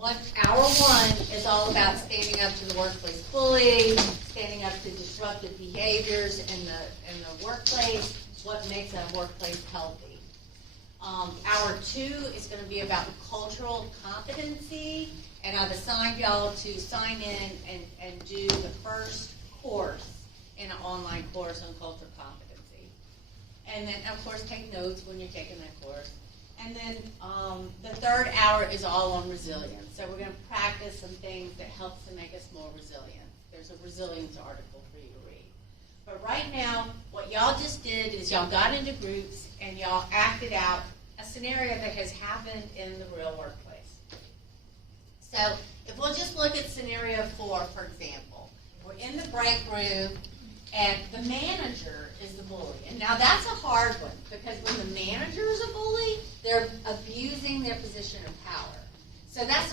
Hour one is all about standing up to the workplace bully, standing up to disruptive behaviors in the workplace, what makes a workplace healthy. Hour two is going to be about the cultural competency, and I've assigned y'all to sign in and do the first course in an online course on cultural competency. And then, of course, take notes when you're taking that course. And then the third hour is all on resilience. So we're going to practice some things that helps to make us more resilient. There's a resilience article for you to read. But right now, what y'all just did is y'all got into groups and y'all acted out a scenario that has happened in the real workplace. So if we'll just look at scenario 4, for example. We're in the break room and the manager is the bully. And now that's a hard one because when the manager is a bully, they're abusing their position of power. So that's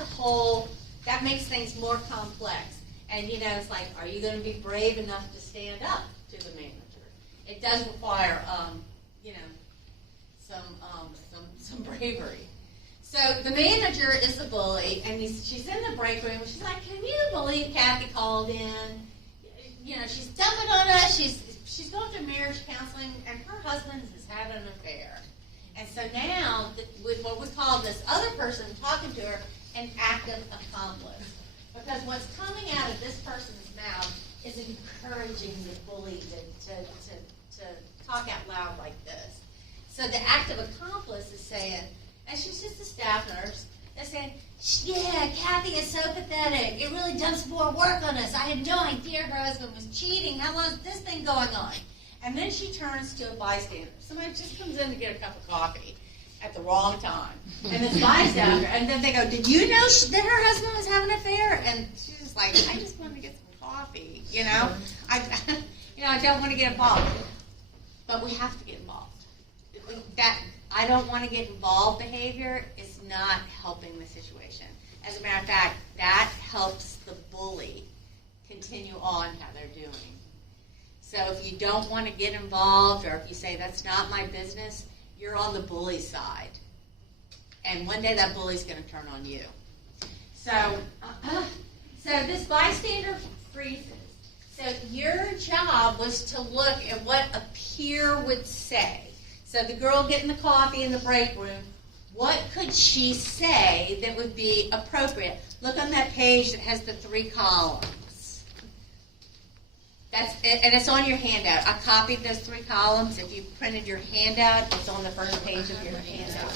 that makes things more complex. And it's like, are you going to be brave enough to stand up to the manager? It does require, some bravery. So the manager is the bully, and she's in the break room. She's like, can you believe Kathy called in? She's dumping on us. She's going through marriage counseling, and her husband is having an affair. And so now, with what we call this other person talking to her, an active accomplice. Because what's coming out of this person's mouth is encouraging the bully to talk out loud like this. So the active accomplice is saying, and she's just a staff nurse, they're saying, yeah, Kathy is so pathetic. It really does more work on us. I had no idea her husband was cheating. How long is this thing going on? And then she turns to a bystander. Somebody just comes in to get a cup of coffee at the wrong time. And this bystander, and then they go, did you know that her husband was having an affair? And she's just like, I just wanted to get some coffee, I don't want to get involved. But we have to get involved. That I don't want to get involved behavior is not helping the situation. As a matter of fact, that helps the bully continue on how they're doing. So if you don't want to get involved, or if you say that's not my business, you're on the bully side. And one day that bully's going to turn on you. So this bystander freezes. So your job was to look at what a peer would say. So the girl getting the coffee in the break room, what could she say that would be appropriate? Look on that page that has the 3 columns. And it's on your handout. I copied those 3 columns. If you printed your handout, it's on the first page of your handout.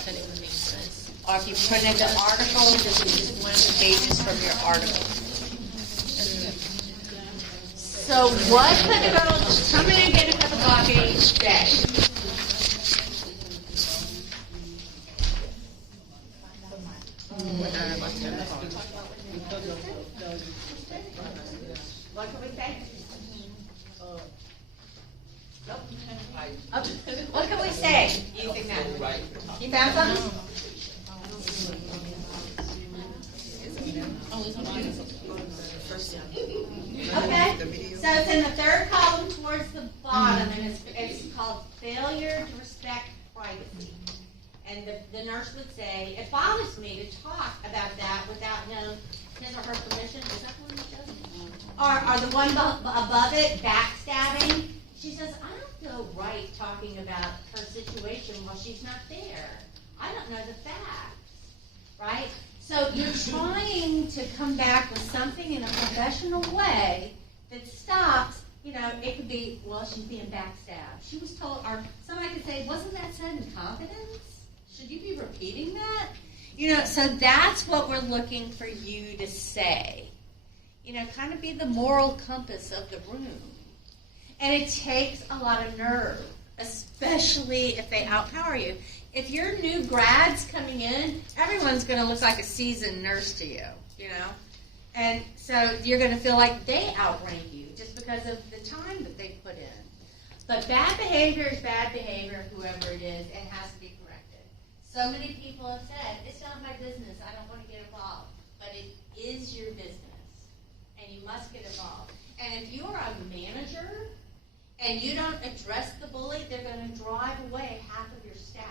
Or if you printed the article, this is just one of the pages from your article. So what could the girl come in and get a cup of coffee say? What can we say? What can we say using that? You found something? Okay. So it's in the 3rd column towards the bottom, and it's called failure to respect privacy. And the nurse would say, it bothers me to talk about that without his or her permission. Is that the one that does it? Or the one above it, backstabbing. She says, I don't feel right talking about her situation while she's not there. I don't know the facts, right? So you're trying to come back with something in a professional way that stops, it could be, well, she's being backstabbed. She was told, or somebody could say, wasn't that said in confidence? Should you be repeating that? So that's what we're looking for you to say. Kind of be the moral compass of the room. And it takes a lot of nerve, especially if they outpower you. If you're new grads coming in, everyone's going to look like a seasoned nurse to you, And so you're going to feel like they outrank you just because of the time that they put in. But bad behavior is bad behavior, whoever it is, and has to be corrected. So many people have said, it's not my business, I don't want to get involved. But it is your business, and you must get involved. And if you are a manager and you don't address the bully, they're going to drive away half of your staff.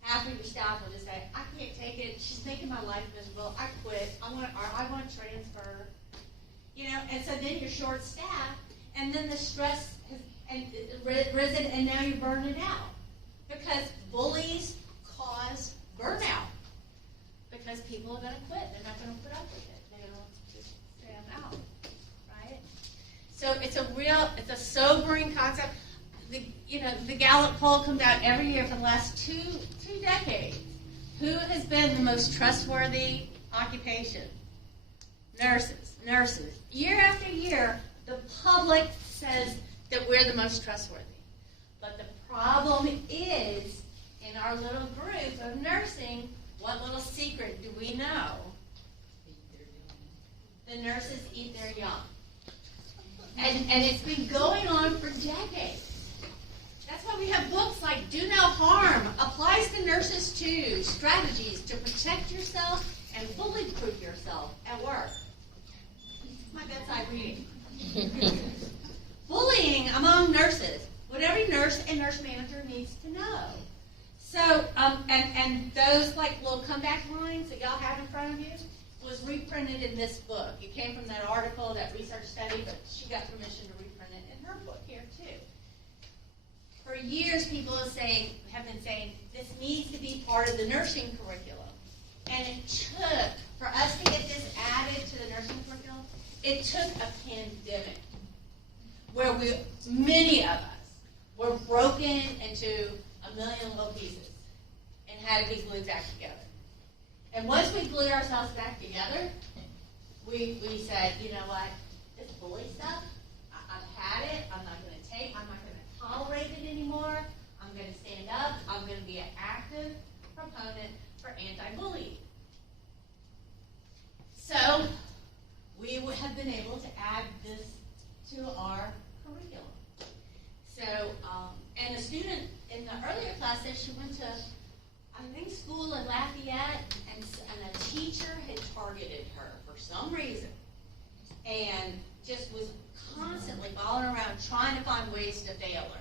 Half of your staff will just say, I can't take it, she's She's making my life miserable. I quit. I want to transfer. And so then you're short-staffed, and then the stress has risen, and now you're burning out. Because bullies cause burnout. Because people are going to quit. They're not going to put up with it. They're going to just stand out. Right? So it's a sobering concept. The Gallup poll comes out every year for the last two decades. Who has been the most trustworthy occupation? Nurses. Year after year, the public says that we're the most trustworthy. But the problem is, in our little group of nursing, what little secret do we know? The nurses eat their young. And it's been going on for decades. That's why we have books like Do No Harm, applies to nurses too, strategies to protect yourself and bully-proof yourself at work. My bedside reading. Bullying among nurses, what every nurse and nurse manager needs to know. So, and those like little comeback lines that y'all have in front of you was reprinted in this book. It came from that article, that research study, but she got permission to reprint it in her book here too. For years, people have been saying this needs to be part of the nursing curriculum. And it took, for us to get this added to the nursing curriculum, it took a pandemic where many of us were broken into a million little pieces and had to be glued back together. And once we glued ourselves back together, we said, you know what, this bully stuff, I've had it, I'm not going to tolerate it anymore. I'm going to stand up. I'm going to be an active proponent for anti-bullying. So we have been able to add this to our curriculum. So, and a student in the earlier class said she went to, I think, school in Lafayette, and a teacher had targeted her for some reason, and just was constantly following around trying to find ways to fail her.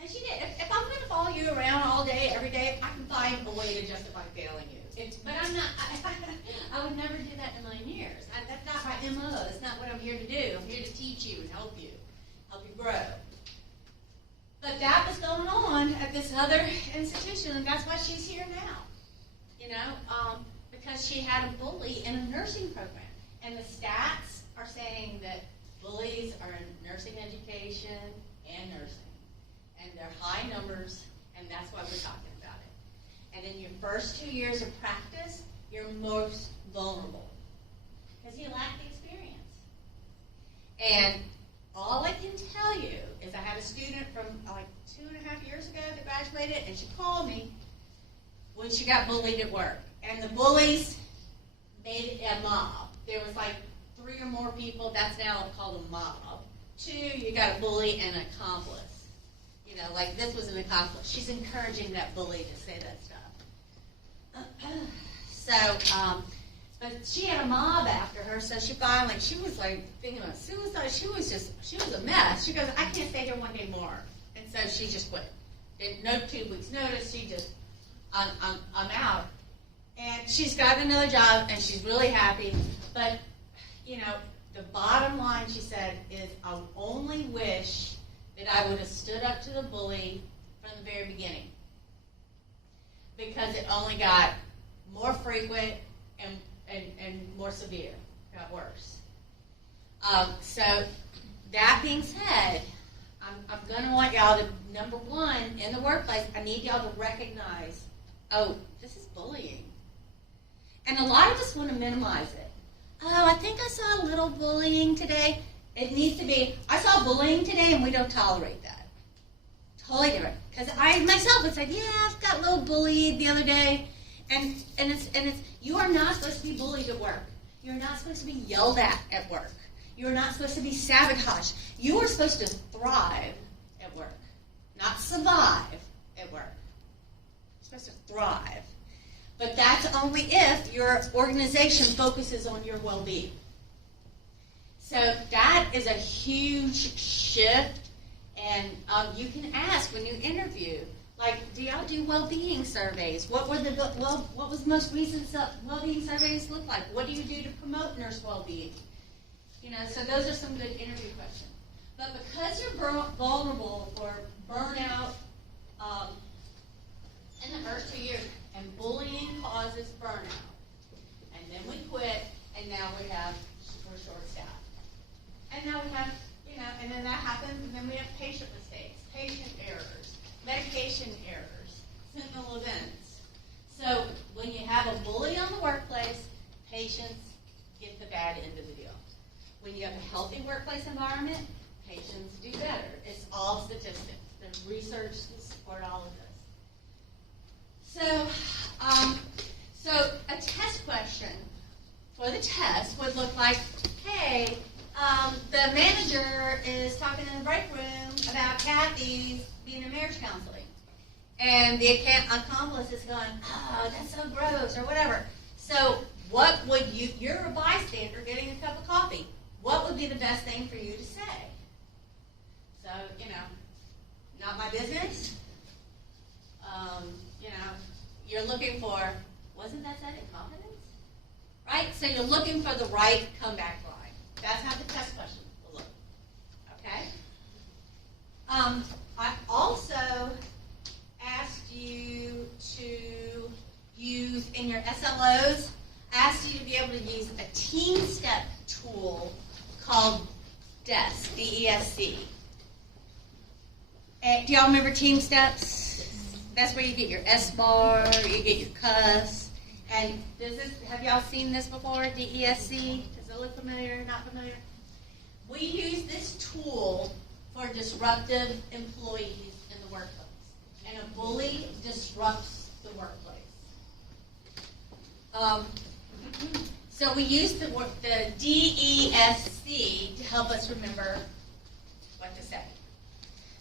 And she did. If I'm going to follow you around all day, every day, I can find a way to justify failing you. But I'm not. I would never do that in a million years. That's not my MO. That's not what I'm here to do. I'm here to teach you and help you grow. But that was going on at this other institution, and that's why she's here now. Because she had a bully in a nursing program, and the stats are saying that bullies are in nursing education and nursing. And they're high numbers, and that's why we're talking about it. And in your first 2 years of practice, you're most vulnerable because you lack the experience. And all I can tell you is I had a student from like 2.5 years ago that graduated, and she called me when she got bullied at work. And the bullies made a mob. There was like 3 or more people. That's now called a mob. 2, you got a bully and an accomplice. Like this was an accomplice. She's encouraging that bully to say that stuff. But she had a mob after her, so she was like thinking about suicide. She was a mess. She goes, I can't stay here one day more. And so she just quit. No 2 weeks notice, she just, I'm out. And she's got another job, and she's really happy. But, the bottom line, she said, is I only wish that I would have stood up to the bully from the very beginning. Because it only got more frequent and more severe. Got worse. So, that being said, I'm going to want y'all to, number one, in the workplace, I need y'all to recognize, this is bullying. And a lot of us want to minimize it. I think I saw a little bullying today. It needs to be, I saw bullying today and we don't tolerate that. Totally different. Because I myself would say, I got a little bullied the other day. And it's you are not supposed to be bullied at work. You're not supposed to be yelled at work. You're not supposed to be sabotaged. You are supposed to thrive at work, not survive at work. You're supposed to thrive. But that's only if your organization focuses on your well-being. So that is a huge shift, and you can ask when you interview, Like, do y'all do well-being surveys? What was the most recent well-being surveys look like? What do you do to promote nurse well-being? You know, so those are some good interview questions. But because you're vulnerable for burnout in the first 2 years, and bullying causes burnout, and then we quit, and now we're short-staffed. And now we have, you know, and then that happens, and then we have patient mistakes, patient errors, medication errors, sentinel events. So when you have a bully on the workplace, patients get the bad end of the deal. When you have a healthy workplace environment, patients do better. It's all statistics. There's research to support all of this. So a test question for the test would look like, hey, the manager is talking in the break room about Kathy being in marriage counseling. And the accomplice is going, oh, that's so gross, or whatever. So what would you're a bystander getting a cup of coffee. What would be the best thing for you to say? So, you know, not my business. You know, you're looking for, wasn't that said in confidence? Right? So you're looking for the right comeback line. That's how the test question will look. Okay? I also asked you to use, in your SLOs, asked you to be able to use a team step tool called DESC, D-E-S-C. Do y'all remember team steps? That's where you get your S-bar, you get your cuss. And have y'all seen this before, DESC? Does it look familiar, not familiar? We use this tool for disruptive employees in the workplace. And a bully disrupts the workplace. So we use the DESC to help us remember what to say.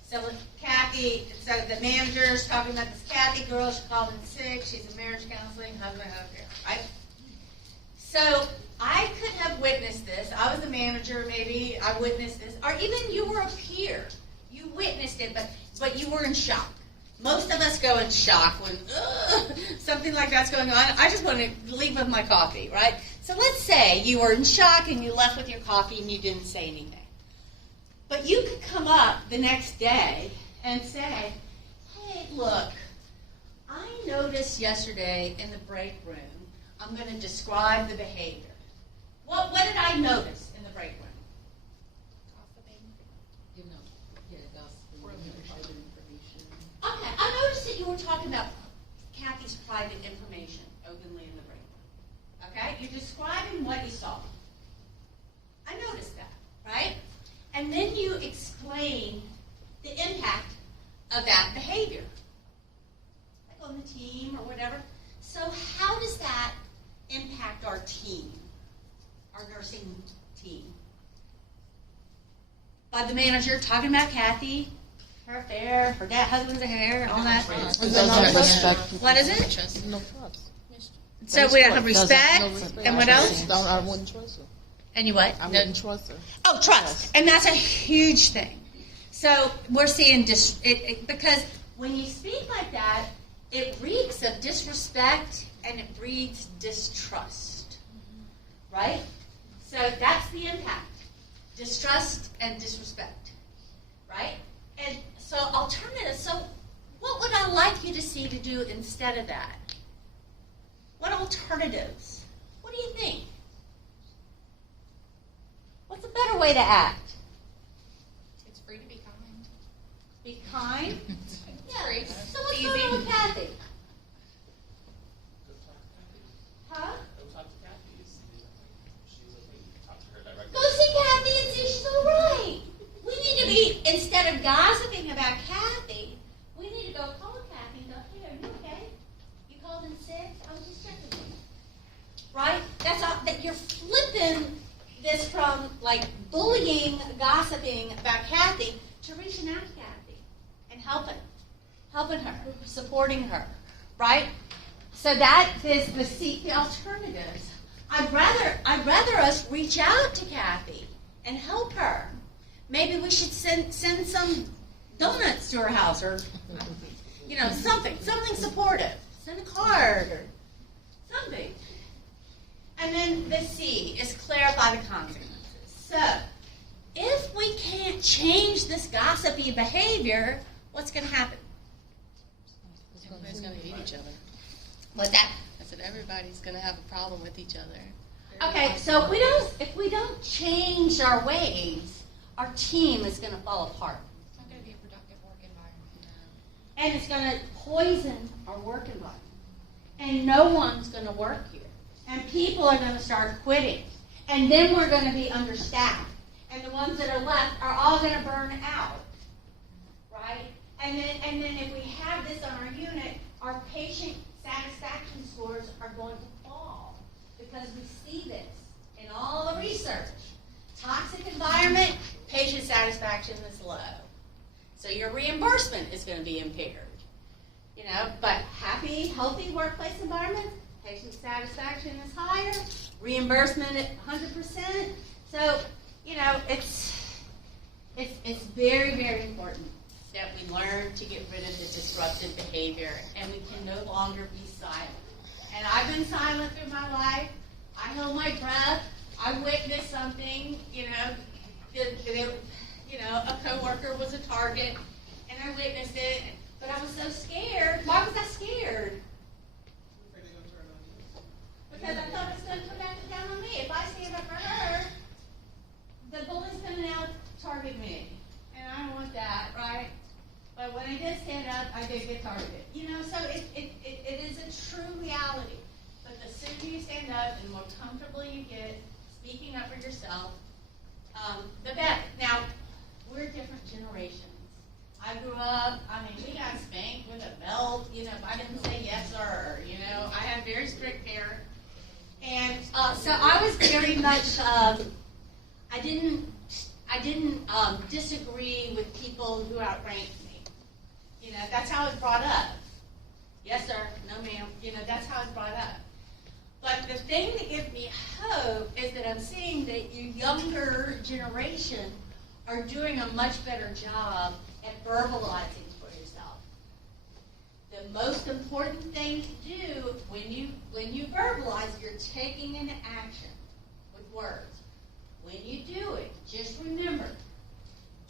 So with Kathy, so the manager's talking about this Kathy girl, she called in sick, she's in marriage counseling, husband, right? So I could have witnessed this. I was the manager, maybe I witnessed this, or even you were a peer. You witnessed it, but you were in shock. Most of us go in shock when something like that's going on. I just want to leave with my coffee, right? So let's say you were in shock and you left with your coffee and you didn't say anything. But you could come up the next day and say, hey, look, I noticed yesterday in the break room, I'm going to describe the behavior. What did I notice in the break room? Okay, I noticed that you were talking about Kathy's private information openly in the break room. Okay? You're describing what you saw. I noticed that, right? And then you explain the impact of that behavior, like on the team or whatever. So how does that impact our team, our nursing team? By the manager talking about Kathy, her affair, her husband's affair, all that. What is it? No trust. So we don't have respect, and what else? I wouldn't trust her. And you what? I wouldn't trust her. Oh, trust. And that's a huge thing. So we're seeing, because when you speak like that, it reeks of disrespect and it breeds distrust. Right? So that's the impact. Distrust and disrespect. Right? And so alternatives, so what would I like you to see to do instead of that? What alternatives? What do you think? What's a better way to act? It's free to be kind. Be kind? Free. So what's going on with Kathy? Huh? Go talk to Kathy. She's okay. Talk to her directly. Go see Kathy and see she's all right. We need to be, instead of gossiping about Kathy, we need to go call Kathy and go, hey, are you okay? You called in sick? I was just checking on you. Right? That's all, that you're flipping this from like bullying, gossiping about Kathy to reaching out to Kathy and helping her, supporting her, right? So that is the alternatives. I'd rather us reach out to Kathy and help her. Maybe we should send some donuts to her house, or something supportive. Send a card or something. And then the C is clarify the consequences. So, if we can't change this gossipy behavior, what's going to happen? Everybody's going to hate each other. What's that? I said everybody's going to have a problem with each other. Okay, so if we don't change our ways, our team is going to fall apart. It's not going to be a productive work environment. And it's going to poison our work environment. And no one's going to work here. And people are going to start quitting. And then we're going to be understaffed. And the ones that are left are all going to burn out. Right? And then if we have this on our unit, our patient satisfaction scores are going to fall. Because we see this in all the research. Toxic environment, patient satisfaction is low. So your reimbursement is going to be impaired. But happy, healthy workplace environments, patient satisfaction is higher, reimbursement at 100%. So, it's very, very important that we learn to get rid of the disruptive behavior, and we can no longer be silent. And I've been silent through my life. I hold my breath. I witnessed something, a coworker was a target, and I witnessed it, but I was so scared. Why was I scared? Because I thought it was going to come back down on me. If I stand up for her, the bully's going to now target me. And I don't want that, right? But when I did stand up, I did get targeted. So it is a true reality. But the sooner you stand up and the more comfortable you get speaking up for yourself, the better. Now, we're different generations. I grew up, we got spanked with a belt, if I didn't say yes, sir, I had very strict parents. And so I was very much, I didn't disagree with people who outranked me. That's how I was brought up. Yes, sir, no, ma'am, that's how I was brought up. But the thing that gives me hope is that I'm seeing that you younger generation are doing a much better job at verbalizing for yourself. The most important thing to do when you verbalize, you're taking into action with words. When you do it, just remember,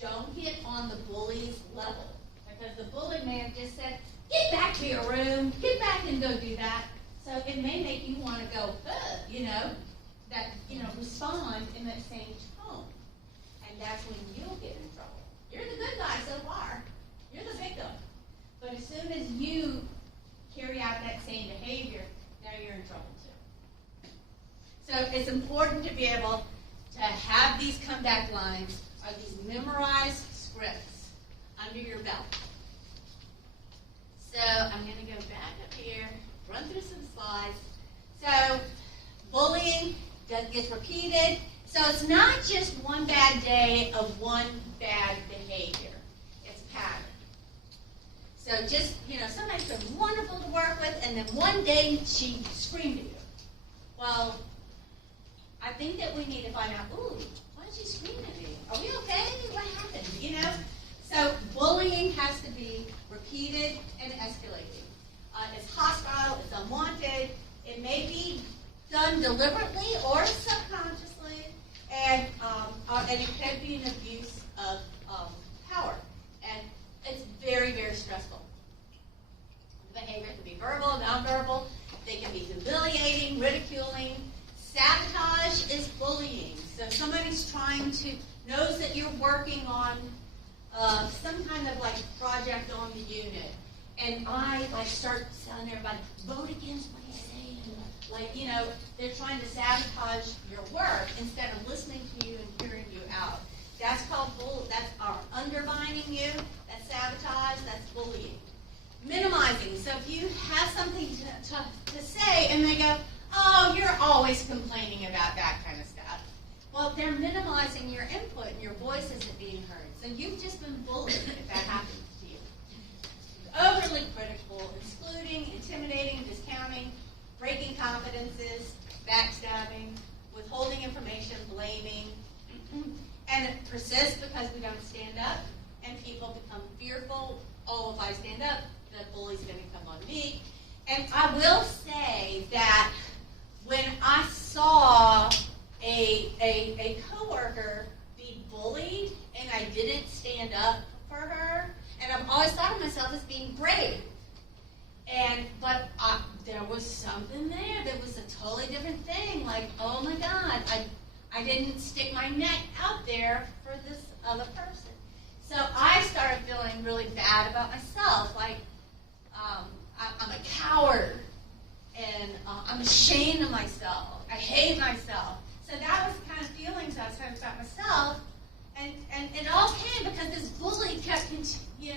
don't get on the bully's level. Because the bully may have just said, get back to your room, get back and go do that. So it may make you want to go, respond in that same tone. And that's when you'll get in trouble. You're the good guy so far. You're the victim. But as soon as you carry out that same behavior, now you're in trouble too. So it's important to be able to have these comeback lines or these memorized scripts under your belt. So I'm going to go back up here, run through some slides. So bullying gets repeated. So it's not just one bad day of one bad behavior. It's pattern. So just, somebody's been wonderful to work with, and then one day she screamed at you. Well, I think that we need to find out, why did she scream at me? Are we okay? What happened? So bullying has to be repeated and escalating. It's hostile, it's unwanted, it may be done deliberately or subconsciously, and it can be an abuse of power. And it's very, very stressful. The behavior can be verbal, nonverbal, they can be humiliating, ridiculing. Sabotage is bullying. So somebody's knows that you're working on some kind of project on the unit, and I start telling everybody, vote against what he's saying. They're trying to sabotage your work instead of listening to you and hearing you out. That's called that's our undermining you. That's sabotage. That's bullying. Minimizing. So if you have something to say and they go, oh, you're always complaining about that kind of stuff. Well, they're minimizing your input and your voice isn't being heard. So you've just been bullied if that happens to you. Overly critical, excluding, intimidating, discounting, breaking confidences, backstabbing, withholding information, blaming. And it persists because we don't stand up and people become fearful. Oh, if I stand up, the bully's going to come on me. And I will say that when I saw a coworker be bullied and I didn't stand up for her, and I've always thought of myself as being brave. But there was something there that was a totally different thing. Like, oh my God, I didn't stick my neck out there for this other person. So I started feeling really bad about myself. Like, I'm a coward, and I'm ashamed of myself. I hate myself. So that was the kind of feelings I was having about myself. And it all came because this bully kept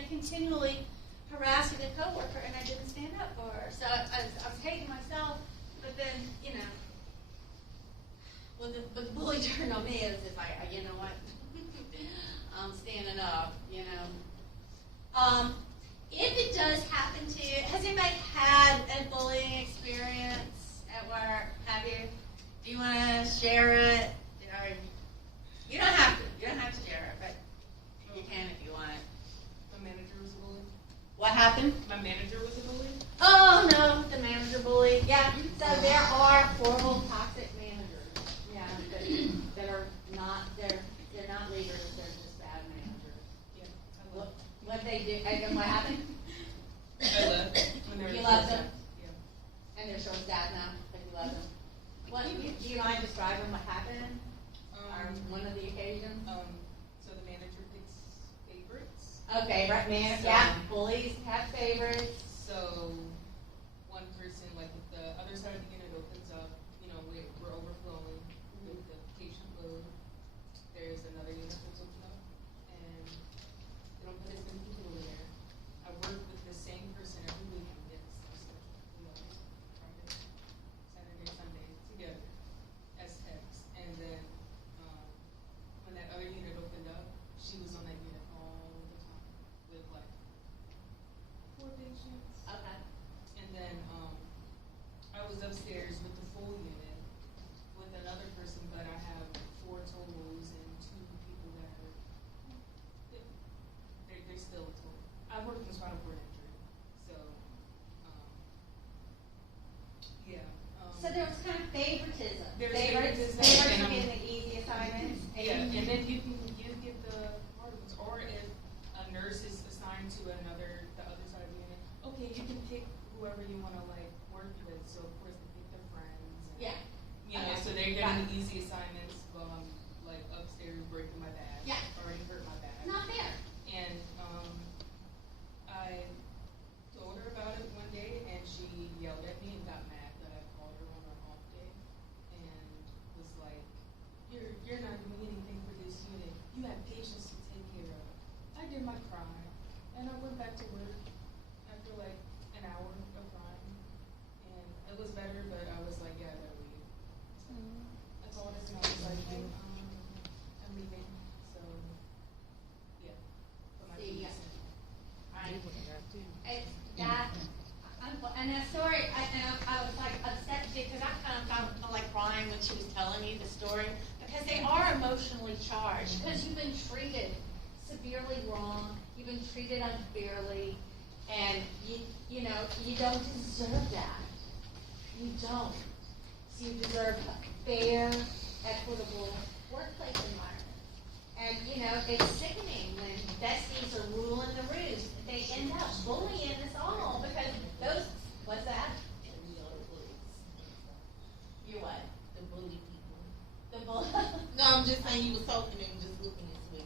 continually harassing a coworker, and I didn't stand up for her. So I was hating myself, but then, when the bully turned on me, it was just like, you know what, I'm standing up, If it does happen to you, has anybody had a bullying experience at work? Have you? Do you want to share it? You don't have to. You don't have to share it, but you can if you want. My manager was a bully. What happened? My manager was a bully. Oh no, the manager bully. Yeah, so there are horrible, toxic managers. Yeah, that are not they're not leaders. They're just bad managers. Yeah. What they do? And what happened? I left. When they were You left them, Yeah. and they're so sad now that you love them. What do you mind describing what happened? Or one of the occasions? So the manager picks favorites. Okay, right, man. So- Yeah, bullies have favorites. So one person, like if the other side of the unit opens up, we're overflowing with the patient load. There's another unit that's open up, and they don't put as many people in there. I work with the same person every week. Friday, Saturday, Sunday together as techs, and then when that other unit opened up, she was on that unit all the time with like 4 patients. Okay. And then I was upstairs with the full unit with another person, but I have 4 totals and 2 people that are they're still a total. I work in spinal cord injury, so yeah. So there was kind of favoritism. There's Favorites favoritism, for and getting the easy assignments. yeah, and then you get the hard ones, or if a nurse is assigned to the other side of the unit, okay, you can pick whoever you want to like work with. So of course they pick their friends. And, Yeah. Okay. So they're getting the easy assignments while I'm like upstairs breaking my back. Yeah. Already hurt my back. Not fair. And I told her about it one day, and she yelled at me and got mad that I called her on her off day, and was like, "You're not doing anything for this unit. You have patients to take care of." I did my cry, and I went back to work after like an hour of crying, and it was better, but I was like, "Yeah, I gotta leave." So I told her, and I was like, "Hey, I'm leaving." So yeah. Put my See, piece in. And I'm sorry, I was like upset because I kind of felt like crying when she was telling me the story, because they are emotionally charged, because you've been treated severely wrong, you've been treated unfairly, and you don't deserve that. You don't. So you deserve a fair, equitable workplace environment. And, it's sickening when besties are ruling the roost. They end up bullying us all because what's that? You what? The bully people. The bully. No, I'm just saying you was talking and just looking at me.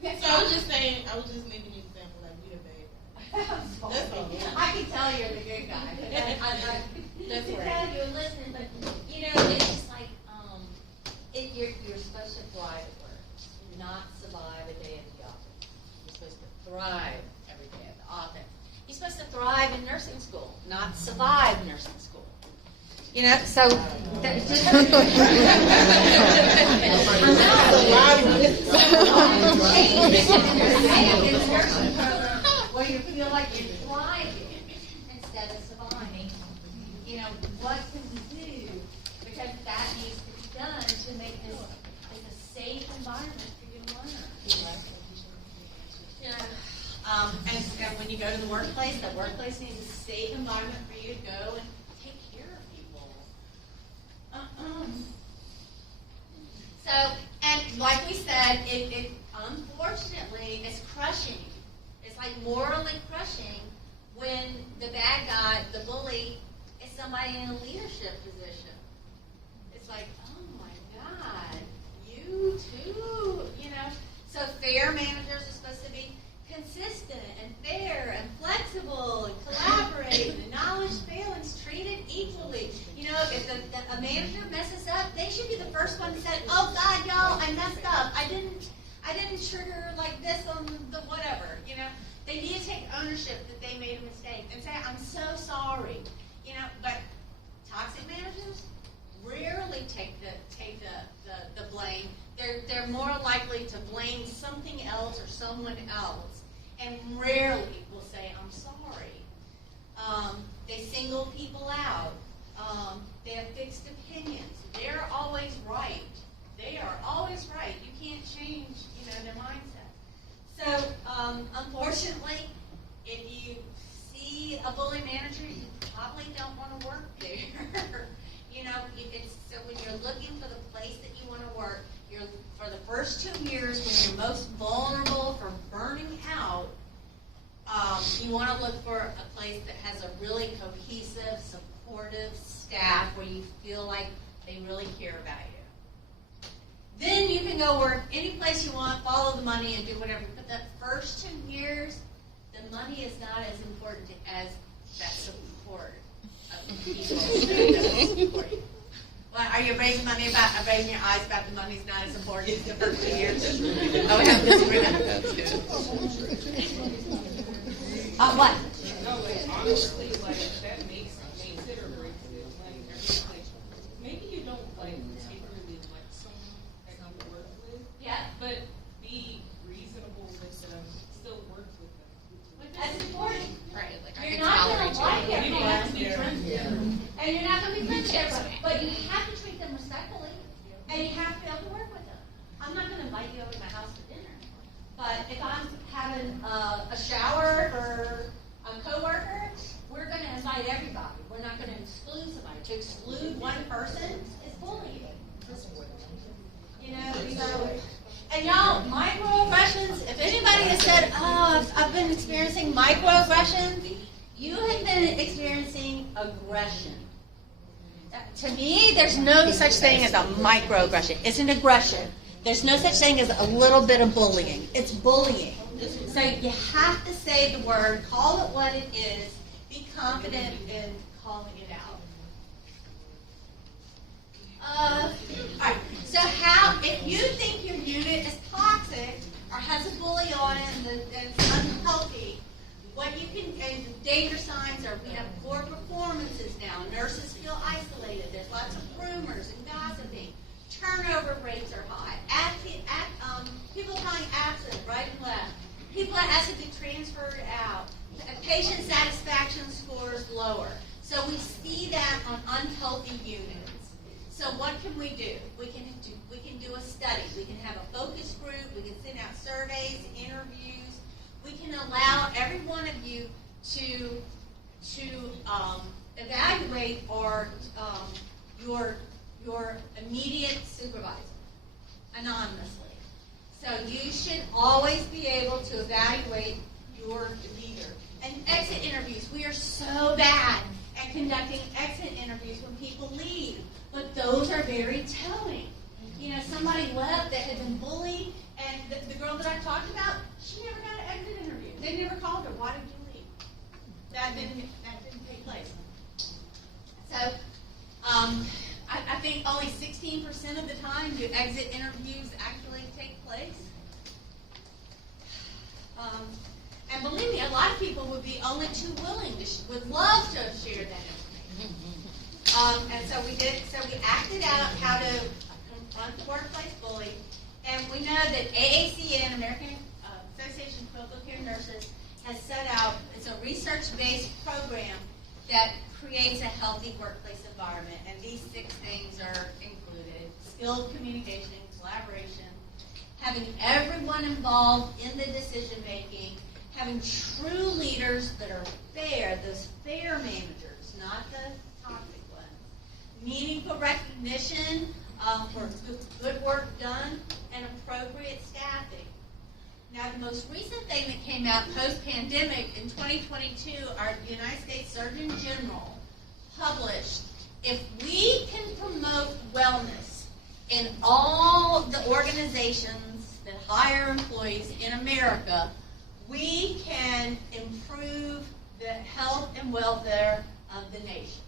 Yeah. So I was just saying, I was just making an example like we the bad guys. I'm sorry. That's all. I can tell you're the good guy. I That's can right. tell you're listening, but it's just like you're supposed to thrive at work, not survive a day at the office. You're supposed to thrive every day at the office. You're supposed to thrive in nursing school, not survive nursing school. So it's nursing program where you feel like you're thriving instead of surviving. What can we do? Because that needs to be done to make this a safe environment for your learner. And when you go to the workplace, workplace needs a safe environment for you to go and take care of people. So, and like we said, it unfortunately is crushing. It's like morally crushing when the bad guy, the bully, is somebody in a leadership position. It's like, oh my God, you too, you know. So fair managers are supposed to be consistent and fair and flexible and collaborate and acknowledge failings, treated equally. You know, if a manager messes up, they should be the first one to say, oh God, y'all, I messed up. I didn't trigger like this on the whatever, you know. They need to take ownership that they made a mistake and say, I'm so sorry. You know, but toxic managers rarely take the blame. They're more likely to blame something else or someone else, and rarely will say, I'm sorry. They single people out. They have fixed opinions. They're always right. They are always right. You can't change, you know, their mindset. So, unfortunately, if you see a bully manager, you probably don't want to work there. You know, so when you're looking for the place that you want to work, for the first 2 years when you're most vulnerable for burning out, you want to look for a place that has a really cohesive, supportive staff where you feel like they really care about you. Then you can go work any place you want, follow the money, and do whatever. But the first 2 years, the money is not as important as that support of the people that support you. Well, are you raising your eyes about the money's not as important the first 2 years? Oh, we have this agreement. That's good. What? No, like, honestly, like, that makes it or breaks it. Like, every, like, maybe you don't, like, particularly like someone that you work with, Yeah. but be reasonable with them, still work with them. That's important. Right, like I You're can not tolerate going to like you. You don't have to be everyone. friends. And you're not going to be friends with everyone. But you have to treat them respectfully. And you have to be able to work with them. I'm not going to invite you over to my house for dinner. But if I'm having a shower for a coworker, we're going to invite everybody. We're not going to exclude somebody. To exclude one person is bullying. You know, so, and y'all, microaggressions, if anybody has said, oh, I've been experiencing microaggressions, you have been experiencing aggression. To me, there's no such thing as a microaggression. It's an aggression. There's no such thing as a little bit of bullying. It's bullying. So you have to say the word, call it what it is, be confident in calling it out. All right. So if you think your unit is toxic or has a bully on it and it's unhealthy, what you can, and the danger signs are we have poor performances now. Nurses feel isolated. There's lots of rumors and gossiping. Turnover rates are high. People calling absent right and left. People are asked to be transferred out. Patient satisfaction scores lower. So we see that on unhealthy units. So what can we do? We can do a study. We can have a focus group. We can send out surveys, interviews. We can allow every one of you to evaluate your immediate supervisor anonymously. So you should always be able to evaluate your leader. And exit interviews, we are so bad at conducting exit interviews when people leave, but those are very telling. You know, somebody left that had been bullied, and the girl that I talked about, she never got an exit interview. They never called her. Why did you leave? That didn't take place. So, I think only 16% of the time do exit interviews actually take place. And believe me, a lot of people would be only too willing would love to have shared that information. And so we acted out how to confront the workplace bully. And we know that AACN, American Association of Clinical Care Nurses, has set out, it's a research-based program that creates a healthy workplace environment. And these 6 things are included: skilled communication, collaboration, having everyone involved in the decision-making, having true leaders that are fair, those fair managers, not the toxic ones. Meaningful recognition for good work done and appropriate staffing. Now, the most recent thing that came out post-pandemic in 2022, our United States Surgeon General published, if we can promote wellness in all the organizations that hire employees in America, we can improve the health and welfare of the nation.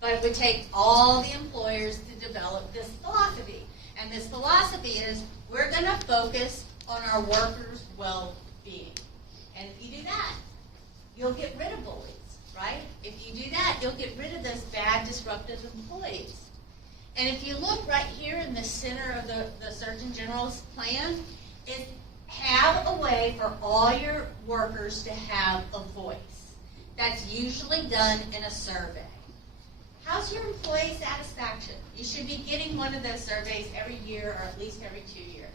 But it would take all the employers to develop this philosophy. And this philosophy is, we're going to focus on our workers' well-being. And if you do that, you'll get rid of bullies, right? If you do that, you'll get rid of those bad, disruptive employees. And if you look right here in the center of the Surgeon General's plan, is have a way for all your workers to have a voice. That's usually done in a survey. How's your employee satisfaction? You should be getting one of those surveys every year or at least every 2 years.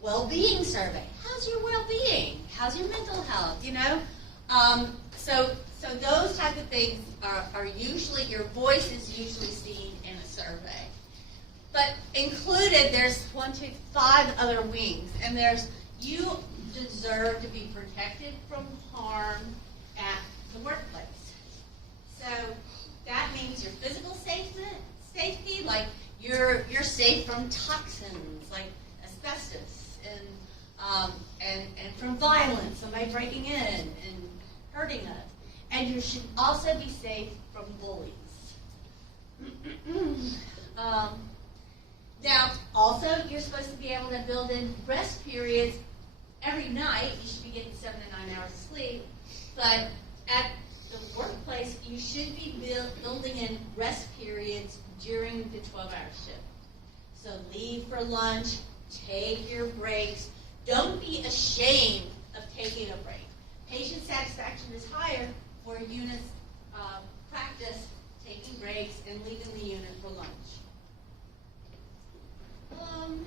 Well-being survey. How's your well-being? How's your mental health? You know, so those type of things are usually, your voice is usually seen in a survey. But included, there's 5 other wings, and there's, you deserve to be protected from harm at the workplace. So that means your physical safety, like you're safe from toxins like asbestos and from violence, somebody breaking in and hurting us. And you should also be safe from bullies. Now, also, you're supposed to be able to build in rest periods every night. You should be getting 7 to 9 hours of sleep. But at the workplace, you should be building in rest periods during the 12-hour shift. So leave for lunch, take your breaks. Don't be ashamed of taking a break. Patient satisfaction is higher where units practice taking breaks and leaving the unit for lunch. All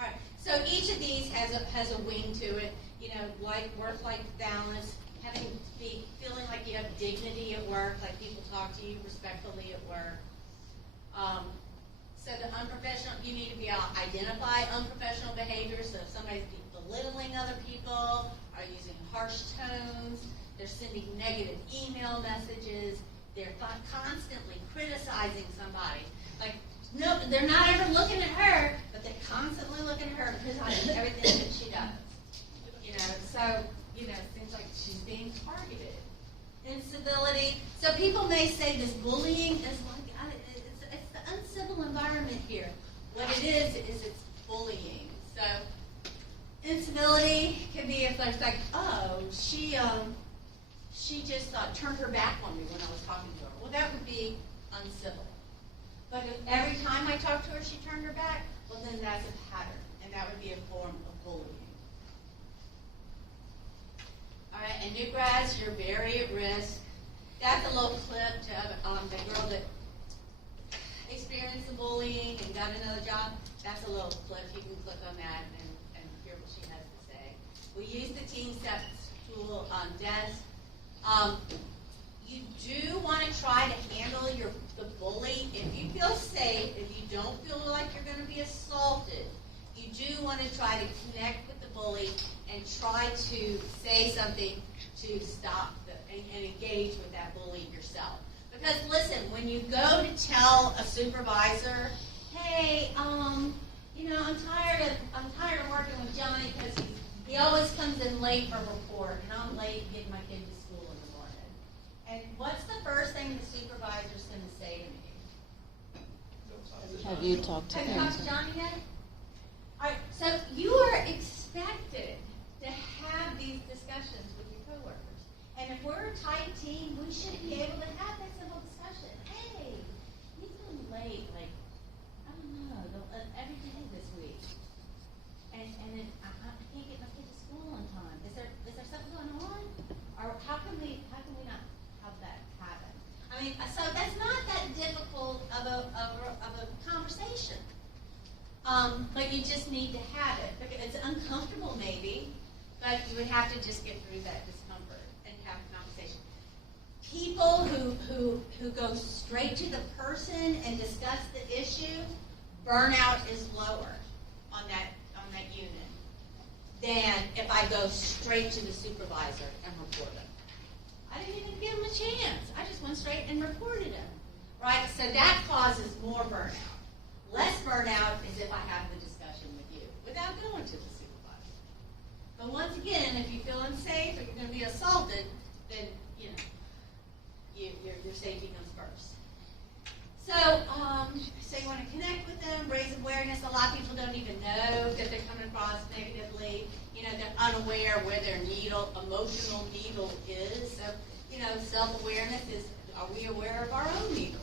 right. So each of these has a wing to it. You know, like work-life balance, feeling like you have dignity at work, like people talk to you respectfully at work. So the unprofessional, you need to be able to identify unprofessional behaviors. So if somebody's belittling other people, are using harsh tones, they're sending negative email messages, they're constantly criticizing somebody. Like, no, they're not ever looking at her, but they're constantly looking at her and criticizing everything that she does. You know, so, you know, it seems like she's being targeted. Incivility. So people may say this bullying is like, it's the uncivil environment here. What it is it's bullying. So incivility can be if there's like, oh, she just turned her back on me when I was talking to her. Well, that would be uncivil. But if every time I talked to her, she turned her back, well, then that's a pattern, and that would be a form of bullying. All right, and new grads, you're very at risk. That's a little clip of the girl that experienced the bullying and got another job. That's a little clip. You can click on that and hear what she has to say. We use the Teen Steps tool on desk. You do want to try to handle the bully. If you feel safe, if you don't feel like you're going to be assaulted, you do want to try to connect with the bully and try to say something to stop and engage with that bully yourself. Because listen, when you go to tell a supervisor, hey, you know, I'm tired of working with Johnny because he always comes in late for a report, and I'm late getting my kid to school in the morning. And what's the first thing the supervisor's going to say to me? Have you talked to Have you him? talked to Johnny yet? All right, so you are expected to have these discussions with your coworkers. And if we're a tight team, we should be able to have that simple discussion. Hey, he's been late, like, I don't know, every day this week. And then I can't get my kid to school on time. Is there something going on? Or how can we not have that happen? I mean, so that's not that difficult of a conversation. But you just need to have it. It's uncomfortable maybe, but you would have to just get through that discomfort and have a conversation. People who go straight to the person and discuss the issue, burnout is lower on that unit than if I go straight to the supervisor and report them. I didn't even give them a chance. I just went straight and reported them, right? So that causes more burnout. Less burnout is if I have the discussion with you without going to the supervisor. But once again, if you feel unsafe or you're going to be assaulted, then your safety comes first. So you want to connect with them, raise awareness. A lot of people don't even know that they're coming across negatively. They're unaware where their emotional needle is. So, self-awareness is, are we aware of our own needles?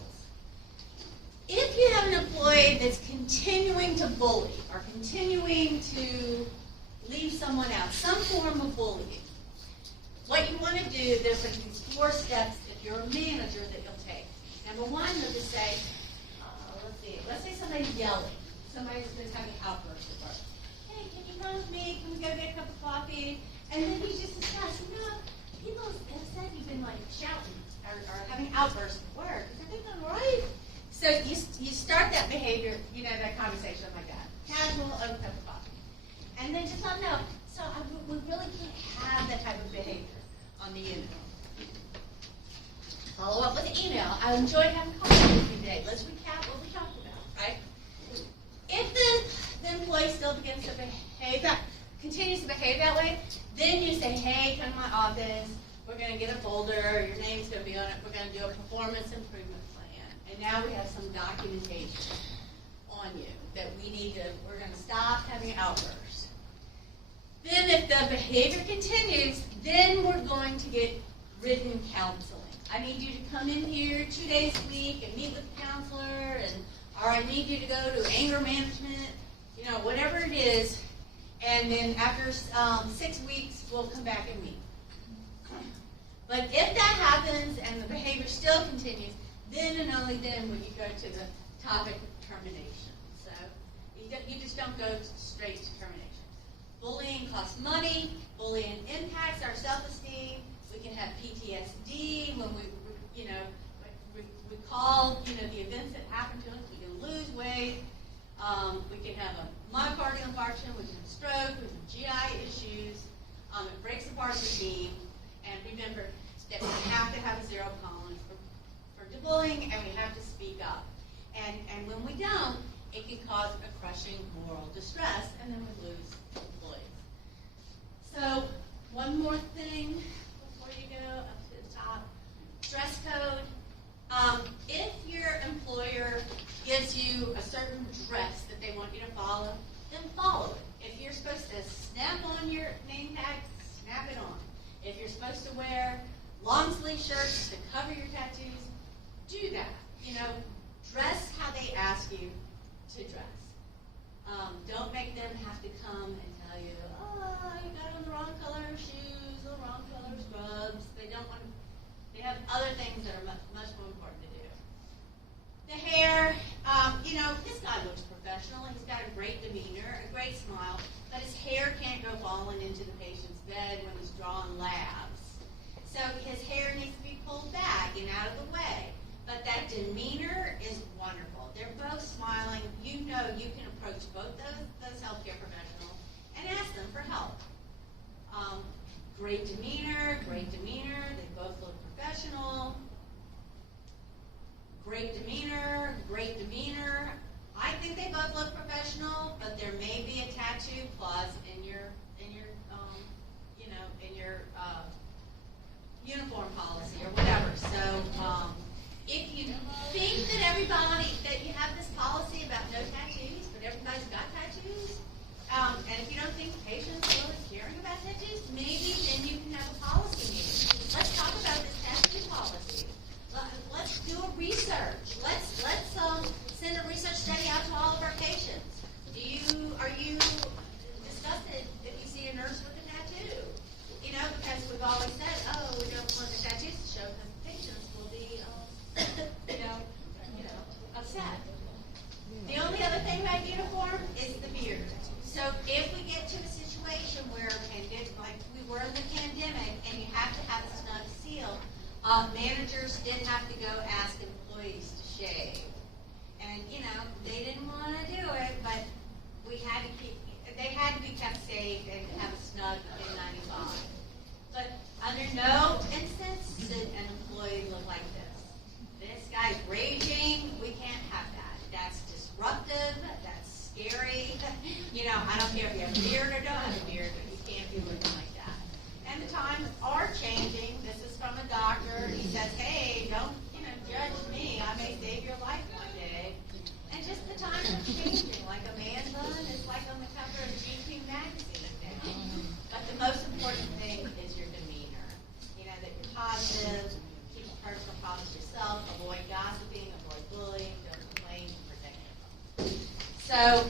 If you have an employee that's continuing to bully or continuing to leave someone out, some form of bullying, what you want to do, there's these 4 steps if you're a manager that you'll take. Number 1, you'll just say, let's say somebody's yelling. Somebody's having an outburst at work. Hey, can you run with me? Can we go get a cup of coffee? And then you just discuss, people have said you've been shouting or having outbursts at work. Is everything all right? So you start that behavior, that conversation like that. Casual, over a cup of coffee. And then just let them know, we really can't have that type of behavior on the unit. Follow up with an email. I enjoyed having coffee with you today. Let's recap what we talked about, right? If the employee still begins to continues to behave that way, then you say, hey, come to my office. We're going to get a folder. Your name's going to be on it. We're going to do a performance improvement plan. And now we have some documentation on you that we're going to stop having outbursts. Then if the behavior continues, then we're going to get written counseling. I need you to come in here 2 days a week and meet with the counselor, or I need you to go to anger management, whatever it is. And then after 6 weeks, we'll come back and meet. But if that happens and the behavior still continues, then and only then would you go to the topic of termination. So you just don't go straight to termination. Bullying costs money. Bullying impacts our self-esteem. We can have PTSD when we recall, the events that happened to us. We can lose weight. We can have a myocardial infarction. We can have stroke. We can have GI issues. It breaks apart the team. And remember that we have to have a zero tolerance for bullying, and we have to speak up. And when we don't, it can cause a crushing moral distress, and then we lose employees. So one more thing before you go up to the top. Dress code. If your employer gives you a certain dress that they want you to follow, then follow it. If you're supposed to snap on your name tag, snap it on. If you're supposed to wear long sleeve shirts to cover your tattoos, do that. Dress how they ask you to dress. Don't make them have to come and tell you, you got on the wrong color shoes, the wrong color scrubs. They don't want to. They have other things that are much more important to do. The hair, this guy looks professional. He's got a great demeanor, a great smile, but his hair can't go falling into the patient's bed when he's drawing labs. So his hair needs to be pulled back and out of the way. But that demeanor is wonderful. They're both smiling. You can approach both those healthcare professionals and ask them for help. Great demeanor. They both look professional. Great demeanor. I think they both look professional, but there may be a tattoo clause in your uniform policy or whatever. So if you think that you have this policy about no tattoos, but everybody's got tattoos, and if you don't think patients are really caring about tattoos, maybe then you can have a policy meeting. Let's talk about this tattoo policy. Let's do a research. Let's send a research study out to all of our patients. Are you disgusted if you see a nurse with a tattoo? Because we've always said, we don't want the tattoos to show because patients will be, upset. The only other thing about uniform is the beard. So if we get to a situation managers did have to go ask employees to shave. And, you know, they didn't want to do it, but they had to be kept safe and have a snug N95. But under no instance did an employee look like this. This guy's raging, we can't have that. That's disruptive, that's scary. You know, I don't care if you have a beard or don't have a beard, but you can't be looking like that. And the times are changing. This is from a doctor. He says, hey, don't, judge me. I may save your life one day. And just the times are changing. Like a man bun is like on the cover of GQ magazine now. But the most important thing is your demeanor. You know, that you're positive, keep personal problems yourself, avoid gossiping, avoid bullying, don't complain, protect yourself. So